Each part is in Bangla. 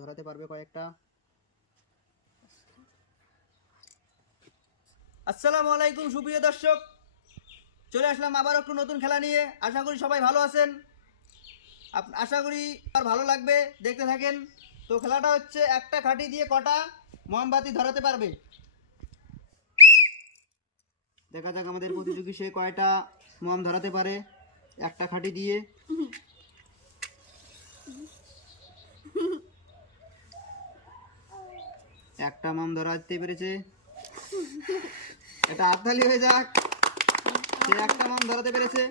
ধরাতে পারবে কয়েকটা। আসসালামু আলাইকুম, সুপ্রিয় দর্শক। চলে আসলাম আবার একটু নতুন খেলা নিয়ে। আশা করি সবাই ভালো আছেন। আশা করি আর ভালো লাগবে, দেখতে থাকেন। তো খেলাটা হচ্ছে একটা খাটি দিয়ে কটা মোমবাতি ধরাতে পারবে। দেখা যাক আমাদের প্রতিযোগী সে কয়টা মোম ধরাতে পারে, একটা খাটি দিয়ে। একটা মাম ধরা ধরাতে পেরেছে। এটা হাততালি হয়ে যাক। সে একটা মোম ধরাতে পেরেছে।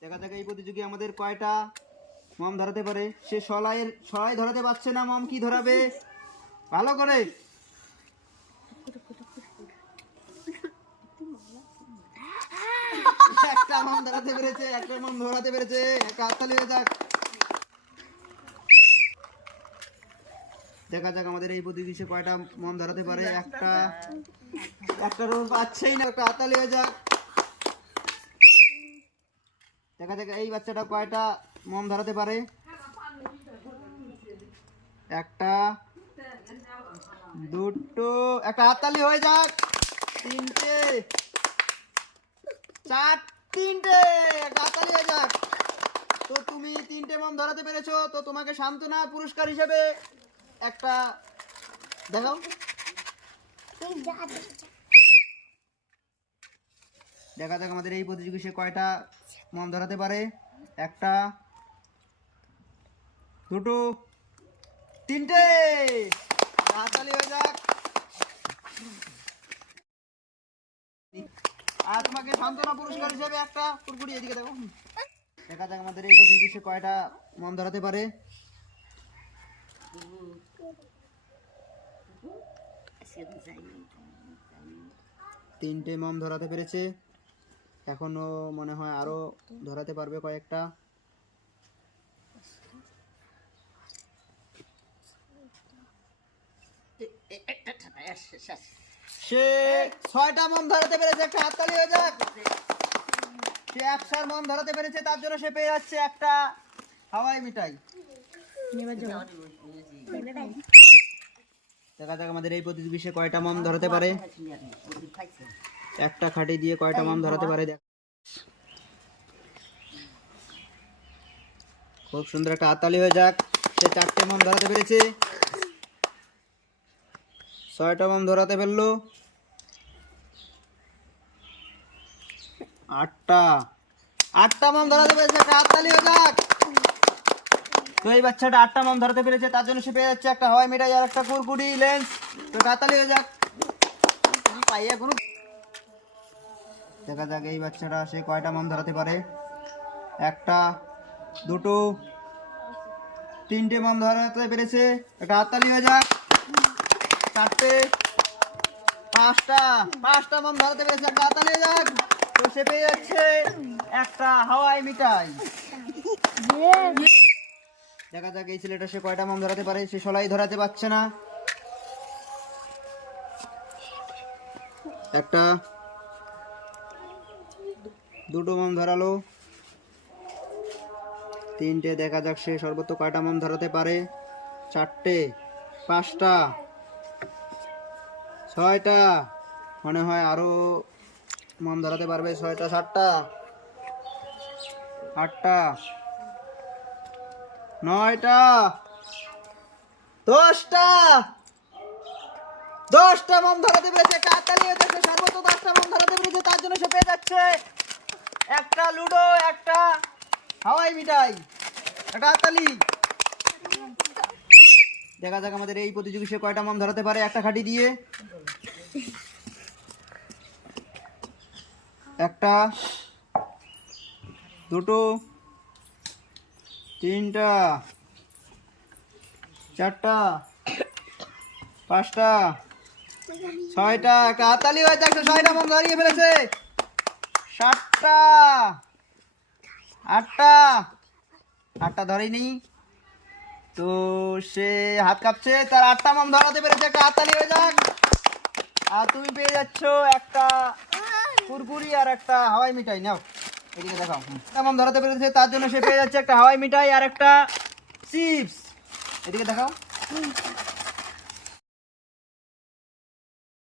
দেখা যাক এই প্রতিযোগী আমাদের কয়টা মম ধরাতে পারে। সে সলাইয়ের সলাই ধরাতে পারছে না মম, কি ধরাবে? ভালো করে। একটা মম ধরাতে পেরেছে, একটা মম ধরাতে পেরেছে। একটা হাততালি হয়ে যাক। দেখা যাক আমাদের এই প্রতিযোগী সে কয়টা মম ধরাতে পারে। একটা একটা রোল পাচ্ছেই না, একটা হাততালি হয়ে যাক। দেখা যাক এই বাচ্চাটা কয়টা মম ধরাতে পারে। একটা, দুটো, একটা হাততালি হয়ে যাক। তিনটে, চার, তিনটে, একটা হাততালি হয়ে যাক। তো তুমি তিনটে মম ধরাতে পেরেছ, তো তোমাকে সান্ত্বনা পুরস্কার হিসেবে একটা দেখা যাক আমাদের এই প্রতিযোগী সে কয়টা মম ধরাতে পারে। একটা, দুটো, তিনটে। হাততালি হয়ে যাক। আর তোমাকে সান্ত্বনা পুরস্কার হিসেবে একটা কুরকুরি এদিকে দেখো। দেখা যাক আমাদের এই প্রতিযোগী সে কয়টা মন ধরাতে পারে। তিনটে মম ধরাতে পেরেছে। এখনও মনে হয় আরও ধরাতে পারবে কয়েকটা। সে ছয়টা মম ধরাতে পেরেছে, একটা হাততালি হয়ে যাক। সে একশার মম ধরাতে পেরেছে, তার জন্য সে পেয়ে যাচ্ছে একটা হাওয়াই মিঠাই। দেখা যাক আমাদের এই প্রতিযোগী কয়টা মম ধরাতে পারে। একটা খাটি দিয়ে কয়টা মাম ধরাতে পারে, দেখ। খুব সুন্দর একটা হাততালি হয়ে যাক। সে চারটে মাম ধরাতে পেরেছে। ছয়টা মাম ধরাতে পারল। আটটা। আটটা মাম ধরাতে পেরেছে, একটা হাততালি হয়ে যাক। তো এই বাচ্চাটা আটটা মাম ধরাতে পেরেছে, তার জন্য সে পেয়ে যাচ্ছে একটা হাওয়াই মিঠাই আর একটা কুরকুরি লেন্স। তো হাততালি হয়ে যাক। পাইয়া কোনো দেখা যাক এই বাচ্চাটা সে কয়টা মাম ধরাতে পারে। একটা, দুটো, তিনটে মাম ধরাতে পেরেছে। একটা হাততালি হয়ে যাক। চারটে, পাঁচটা পাঁচটা মাম ধরাতে পেরেছে। একটা হাততালি হয়ে যাক। তো সে পেয়ে যাচ্ছে একটা হাওয়াই মিঠাই। দেখা যাক এই ছেলেটা সে কয়টা মাম ধরাতে পারে, সে সলাই ধরাতে পারছে না। একটা। দুটো মাম ধরালো। তিনটে, দেখা যাক সে সর্বোচ্চ কয়টা মাম ধরাতে পারে। চারটে, পাঁচটা, ছয়টা, মনে হয় আরও মাম ধরাতে পারবে, ছয়টা, সাতটা, আটটা নয়টা। দশটা। দশটা মাম ধরাতে পেরেছে একটা হাততালি হয়ে সর্বোচ্চ দশটা মাম ধরাতে পেরেছে তার জন্য সে পেয়ে যাচ্ছে। একটা লুডো, একটা হাওয়াই মিঠাই, একটা হাততালি দেখা যাক আমাদের এই প্রতিযোগী সে কয়টা মাম ধরাতে পারে, একটা খাটি দিয়ে। একটা, দুটো। তিনটা, চারটা, পাঁচটা, ছয়টা একটা হাতালি হয়ে যাচ্ছে, ছয়টা মন ধরিয়ে ফেলেছে। সাতটা, আটটা আটটা ধরেনি। তো সে হাত কাঁপছে, তার আটটা মাম ধরাতে পেরেছে একটা হাততালি হয়ে যাক। আর তুমি পেয়ে যাচ্ছ একটা কুরকুরি আর একটা হাওয়াই মিঠাই, নাও। এদিকে দেখাও। মাম ধরাতে পেরেছে? তার জন্য সে পেয়ে যাচ্ছে একটা হাওয়াই মিঠাই আর একটা চিপস। এদিকে দেখাও।